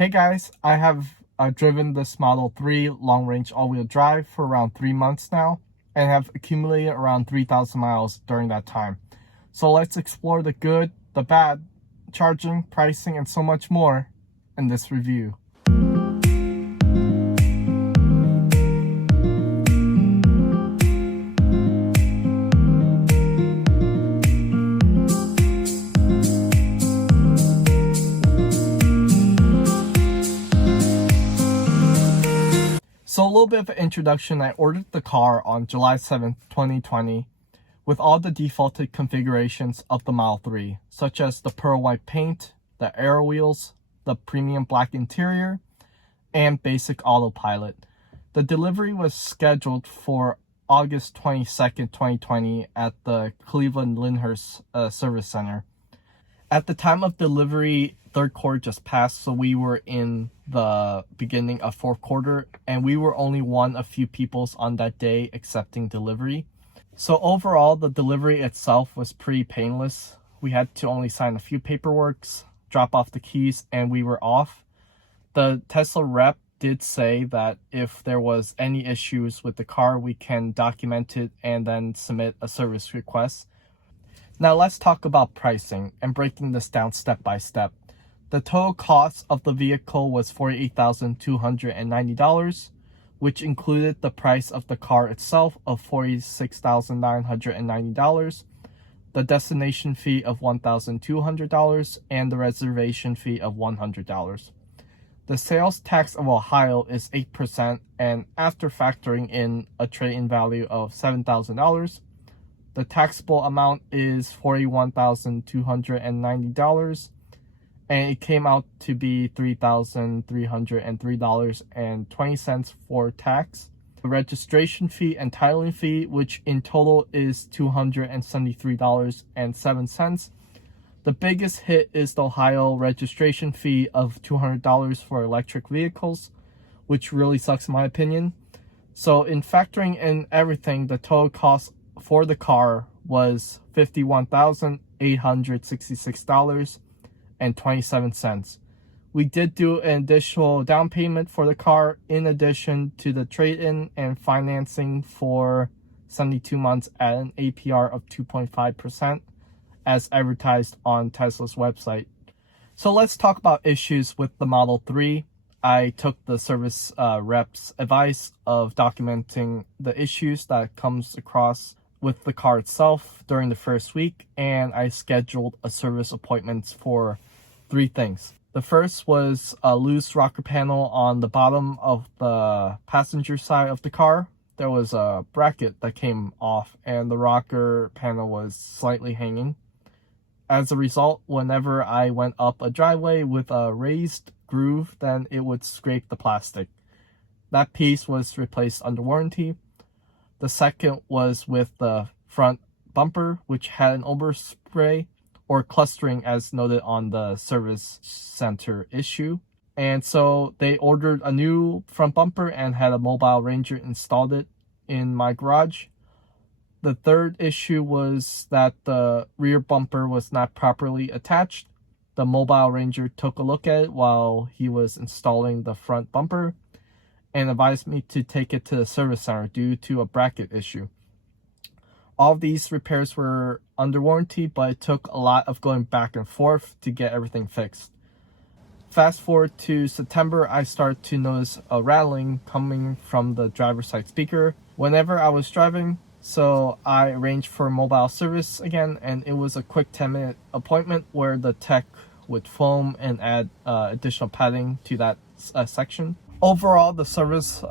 Hey guys, I have driven this Model 3 long-range all-wheel drive for around 3 months now and have accumulated around 3,000 miles during that time. So let's explore the good, the bad, charging, pricing, and so much more in this review. So a little bit of an introduction. I ordered the car on July 7th, 2020 with all the defaulted configurations of the Model 3, such as the pearl white paint, the aero wheels, the premium black interior, and basic autopilot. The delivery was scheduled for August 22nd, 2020 at the Cleveland Lyndhurst Service Center. At the time of delivery, third quarter just passed, so we were in the beginning of fourth quarter, and we were only one of few peoples on that day accepting delivery. So overall, the delivery itself was pretty painless. We had to only sign a few paperworks, drop off the keys, and we were off. The Tesla rep did say that if there was any issues with the car, we can document it and then submit a service request. Now let's talk about pricing and breaking this down step by step. The total cost of the vehicle was $48,290, which included the price of the car itself of $46,990, the destination fee of $1,200, and the reservation fee of $100. The sales tax of Ohio is 8%, and after factoring in a trade-in value of $7,000, the taxable amount is $41,290, and it came out to be $3,303.20 for tax. The registration fee and titling fee, which in total is $273.07. The biggest hit is the Ohio registration fee of $200 for electric vehicles, which really sucks in my opinion. So in factoring in everything, the total cost for the car was $51,866.27. We did do an additional down payment for the car in addition to the trade-in and financing for 72 months at an APR of 2.5% as advertised on Tesla's website. So let's talk about issues with the Model 3. I took the service rep's advice of documenting the issues that comes across with the car itself during the first week, and I scheduled a service appointments for 3 things. The first was a loose rocker panel on the bottom of the passenger side of the car. There was a bracket that came off and the rocker panel was slightly hanging. As a result, whenever I went up a driveway with a raised groove, then it would scrape the plastic. That piece was replaced under warranty. The second was with the front bumper, which had an overspray or clustering as noted on the service center issue. And so they ordered a new front bumper and had a mobile ranger installed it in my garage. The third issue was that the rear bumper was not properly attached. The mobile ranger took a look at it while he was installing the front bumper and advised me to take it to the service center due to a bracket issue. All of these repairs were under warranty, but it took a lot of going back and forth to get everything fixed. Fast forward to September, I started to notice a rattling coming from the driver's side speaker whenever I was driving. So I arranged for mobile service again, and it was a quick 10-minute appointment where the tech would foam and add additional padding to that section. Overall, the service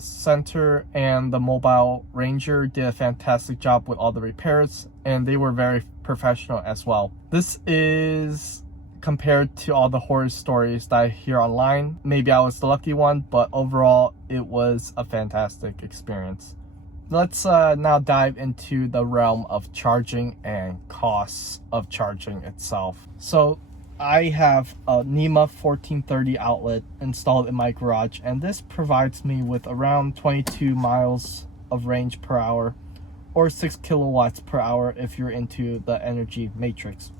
center and the mobile ranger did a fantastic job with all the repairs, and they were very professional as well. This is compared to all the horror stories that I hear online. Maybe I was the lucky one, but overall, it was a fantastic experience. Let's now dive into the realm of charging and costs of charging itself. So I have a NEMA 1430 outlet installed in my garage, and this provides me with around 22 miles of range per hour, or 6 kilowatts per hour if you're into the energy matrix.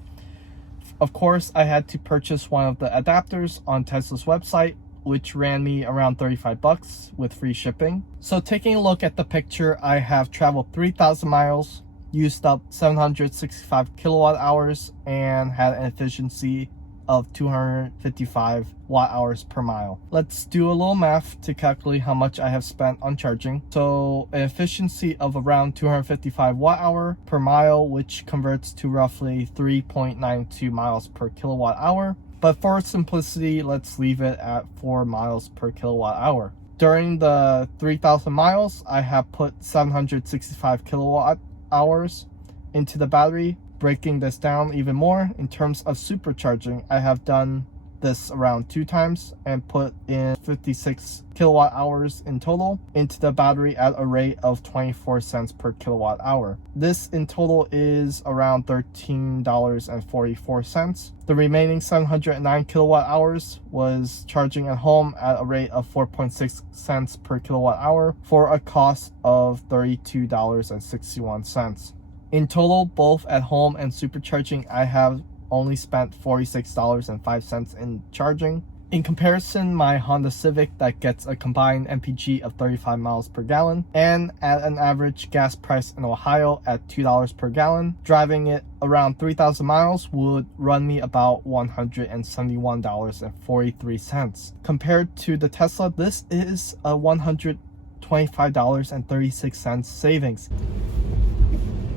Of course, I had to purchase one of the adapters on Tesla's website, which ran me around 35 bucks with free shipping. So taking a look at the picture, I have traveled 3,000 miles, used up 765 kilowatt hours, and had an efficiency of 255 watt hours per mile. Let's do a little math to calculate how much I have spent on charging. So an efficiency of around 255 watt hour per mile, which converts to roughly 3.92 miles per kilowatt hour. But for simplicity, let's leave it at 4 miles per kilowatt hour. During the 3,000 miles, I have put 765 kilowatt hours into the battery. Breaking this down even more, in terms of supercharging, I have done this around 2 times and put in 56 kilowatt hours in total into the battery at a rate of 24 cents per kilowatt hour. This in total is around $13.44. The remaining 709 kilowatt hours was charging at home at a rate of 4.6 cents per kilowatt hour for a cost of $32.61. In total, both at home and supercharging, I have only spent $46.05 in charging. In comparison, my Honda Civic that gets a combined MPG of 35 miles per gallon and at an average gas price in Ohio at $2 per gallon, driving it around 3,000 miles would run me about $171.43. Compared to the Tesla, this is a $125.36 savings.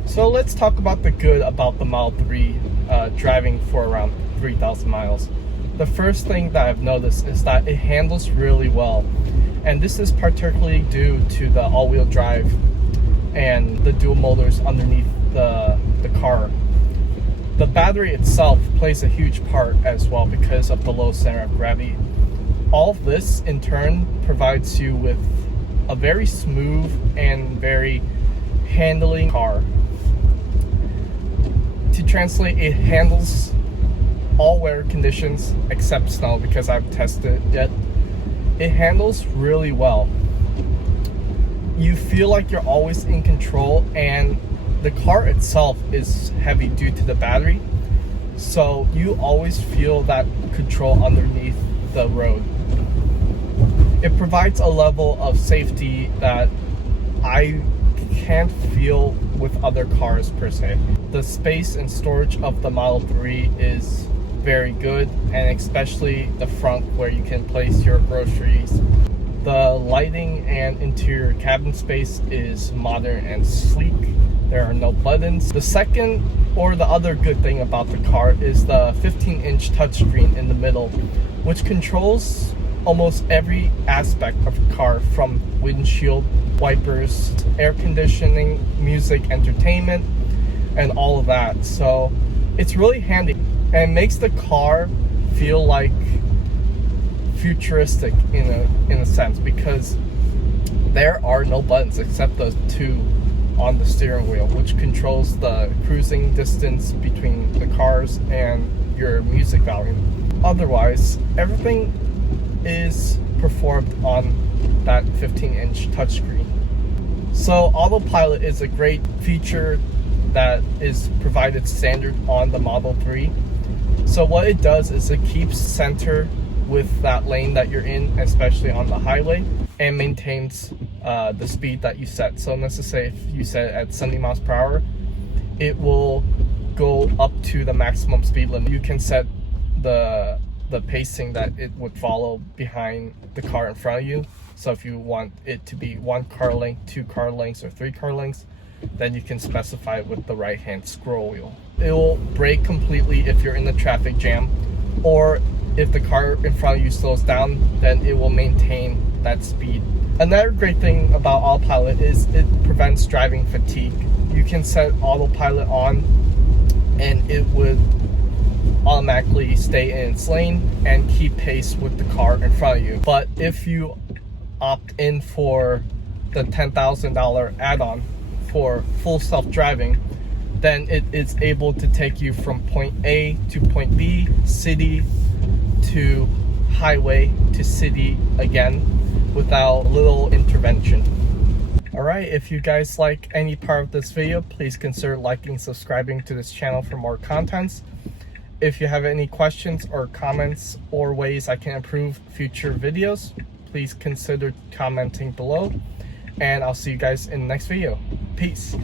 So let's talk about the good about the Model 3 driving for around 3,000 miles. The first thing that I've noticed is that it handles really well. And this is particularly due to the all-wheel drive and the dual motors underneath the car. The battery itself plays a huge part as well because of the low center of gravity. All of this in turn provides you with a very smooth and very handling car. To translate, it handles all weather conditions except snow because I've tested it yet. It handles really well. You feel like you're always in control, and the car itself is heavy due to the battery, so you always feel that control underneath the road. It provides a level of safety that I can't feel with other cars per se. The space and storage of the Model 3 is very good, and especially the front where you can place your groceries. The lighting and interior cabin space is modern and sleek. There are no buttons. The second or the other good thing about the car is the 15-inch touchscreen in the middle, which controls almost every aspect of the car, from windshield wipers, air conditioning, music, entertainment, and all of that. So it's really handy and makes the car feel like futuristic in a sense, because there are no buttons except those 2 on the steering wheel, which controls the cruising distance between the cars and your music volume. Otherwise, everything is performed on that 15-inch touchscreen. So autopilot is a great feature that is provided standard on the Model 3. So what it does is it keeps center with that lane that you're in, especially on the highway, and maintains the speed that you set. So let's just say if you set it at 70 miles per hour, it will go up to the maximum speed limit. You can set the pacing that it would follow behind the car in front of you. So if you want it to be 1 car length, 2 car lengths, or 3 car lengths, then you can specify it with the right hand scroll wheel. It will brake completely if you're in the traffic jam, or if the car in front of you slows down, then it will maintain that speed. Another great thing about autopilot is it prevents driving fatigue. You can set autopilot on and it would automatically stay in its lane and keep pace with the car in front of you. But if you opt in for the $10,000 add-on for full self-driving, then it is able to take you from point A to point B, city to highway to city again, without little intervention. Alright, if you guys like any part of this video, please consider liking and subscribing to this channel for more contents. If you have any questions or comments or ways I can improve future videos, please consider commenting below. And I'll see you guys in the next video. Peace.